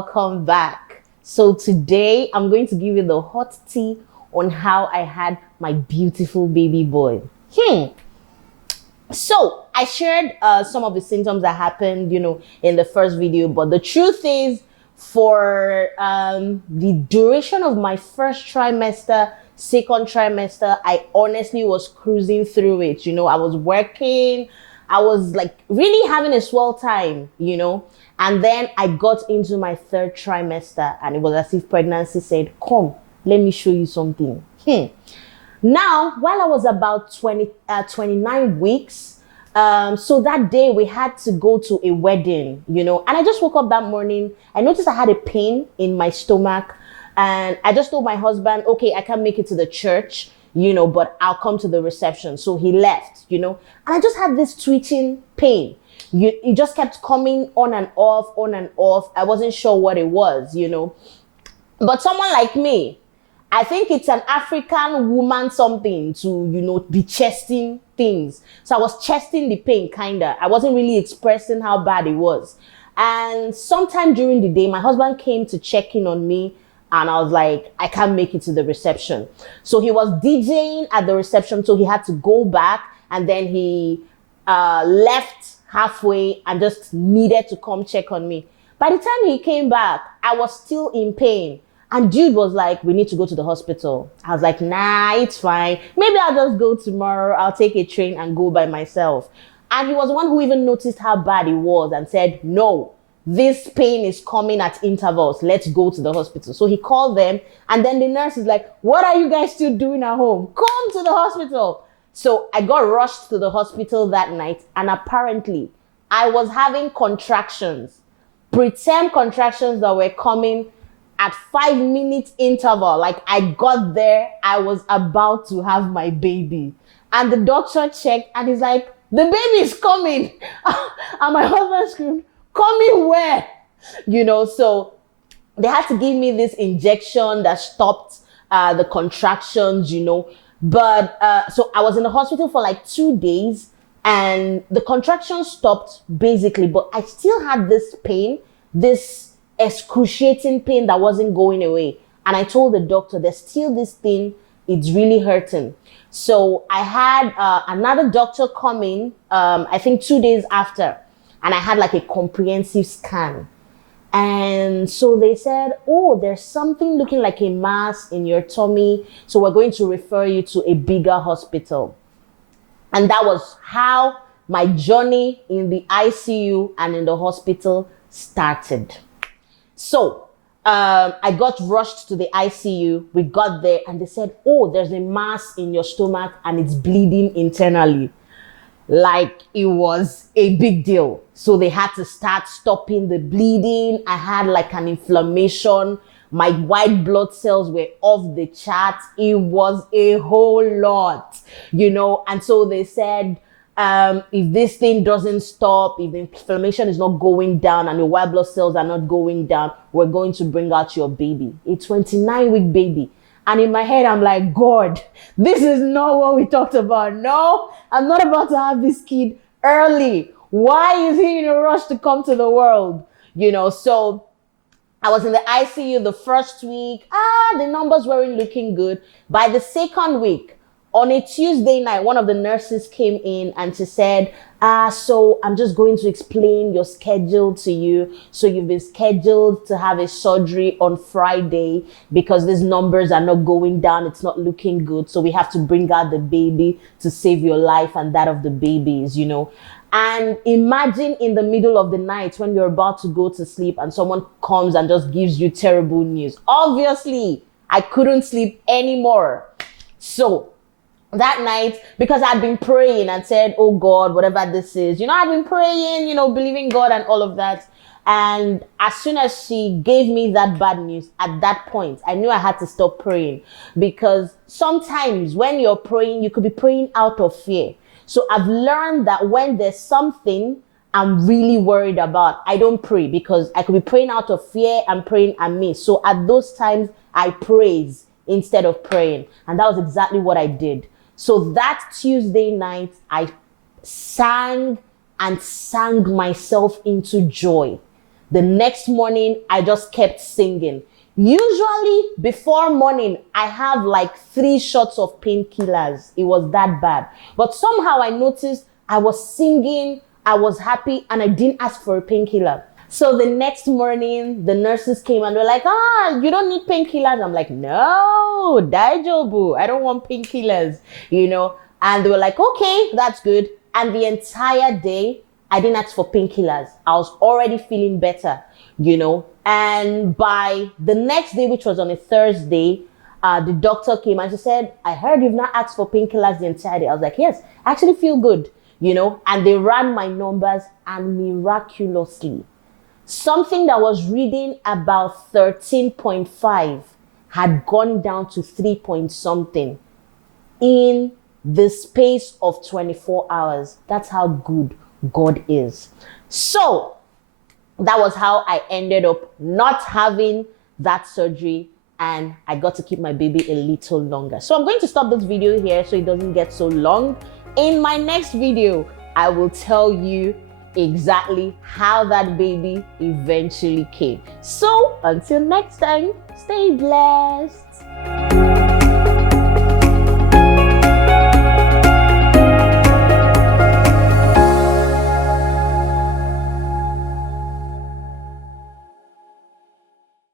welcome back. So today I'm going to give you the hot tea on how I had my beautiful baby boy. So I shared some of the symptoms that happened, in the first video, but the truth is, for the duration of my first trimester, second trimester, I honestly was cruising through it. I was working, I was like really having a swell time, and then I got into my third trimester and it was as if pregnancy said, come, let me show you something. Now, while I was about 29 weeks, so that day we had to go to a wedding, and I just woke up that morning. I noticed I had a pain in my stomach and I just told my husband, okay, I can't make it to the church, but I'll come to the reception. So he left, and I just had this twitching pain. It just kept coming on and off, on and off. I wasn't sure what it was, but someone like me, I think it's an African woman something to, be chesting things. So I was chesting the pain, kinda. I wasn't really expressing how bad it was. And sometime during the day, my husband came to check in on me and I was like, I can't make it to the reception. So he was DJing at the reception, so he had to go back and then he left halfway and just needed to come check on me. By the time he came back, I was still in pain. And dude was like, we need to go to the hospital. I was like, nah, it's fine. Maybe I'll just go tomorrow. I'll take a train and go by myself. And he was the one who even noticed how bad it was and said, no, this pain is coming at intervals. Let's go to the hospital. So he called them. And then the nurse is like, what are you guys still doing at home? Come to the hospital. So I got rushed to the hospital that night. And apparently I was having contractions, preterm contractions that were coming at 5-minute interval. Like I got there, I was about to have my baby. And the doctor checked and he's like, the baby is coming. And my husband screamed, coming where? So they had to give me this injection that stopped the contractions, But so I was in the hospital for like 2 days and the contractions stopped basically, but I still had this pain, this excruciating pain that wasn't going away. And I told the doctor, there's still this thing, it's really hurting. So I had another doctor come in, I think 2 days after, and I had like a comprehensive scan. And so they said, oh, there's something looking like a mass in your tummy. So we're going to refer you to a bigger hospital. And that was how my journey in the ICU and in the hospital started. So I got rushed to the ICU. We got there and they said, oh, there's a mass in your stomach and it's bleeding internally. Like it was a big deal. So they had to start stopping the bleeding. I had like an inflammation. My white blood cells were off the charts. It was a whole lot, And so they said, if this thing doesn't stop, if the inflammation is not going down and the white blood cells are not going down, we're going to bring out your baby, a 29-week baby. And in my head, I'm like, God, this is not what we talked about. No, I'm not about to have this kid early. Why is he in a rush to come to the world? So I was in the ICU the first week. The numbers weren't looking good. By the second week, on a Tuesday night, one of the nurses came in and she said, so I'm just going to explain your schedule to you. So you've been scheduled to have a surgery on Friday because these numbers are not going down. It's not looking good. So we have to bring out the baby to save your life and that of the babies, And imagine in the middle of the night when you're about to go to sleep and someone comes and just gives you terrible news. Obviously, I couldn't sleep anymore. So that night, because I'd been praying and said, oh God, whatever this is, I'd been praying, believing God and all of that. And as soon as she gave me that bad news, at that point, I knew I had to stop praying. Because sometimes when you're praying, you could be praying out of fear. So I've learned that when there's something I'm really worried about, I don't pray because I could be praying out of fear and praying amiss. So at those times, I praise instead of praying. And that was exactly what I did. So that Tuesday night, I sang myself into joy The next morning, I just kept singing. Usually before morning, I have like 3 shots of painkillers. It was that bad. But somehow I noticed I was singing, I was happy, and I didn't ask for a painkiller. So the next morning, the nurses came and were like, you don't need painkillers. I'm like, no, daijobu. I don't want painkillers, And they were like, okay, that's good. And the entire day, I didn't ask for painkillers. I was already feeling better, And by the next day, which was on a Thursday, the doctor came and she said, I heard you've not asked for painkillers the entire day. I was like, yes, I actually feel good, And they ran my numbers, and miraculously, something that was reading about 13.5 had gone down to 3 point something in the space of 24 hours. That's how good God is. So that was how I ended up not having that surgery, and I got to keep my baby a little longer. So I'm going to stop this video here so it doesn't get so long. In my next video, I will tell you exactly how that baby eventually came. So until next time, stay blessed.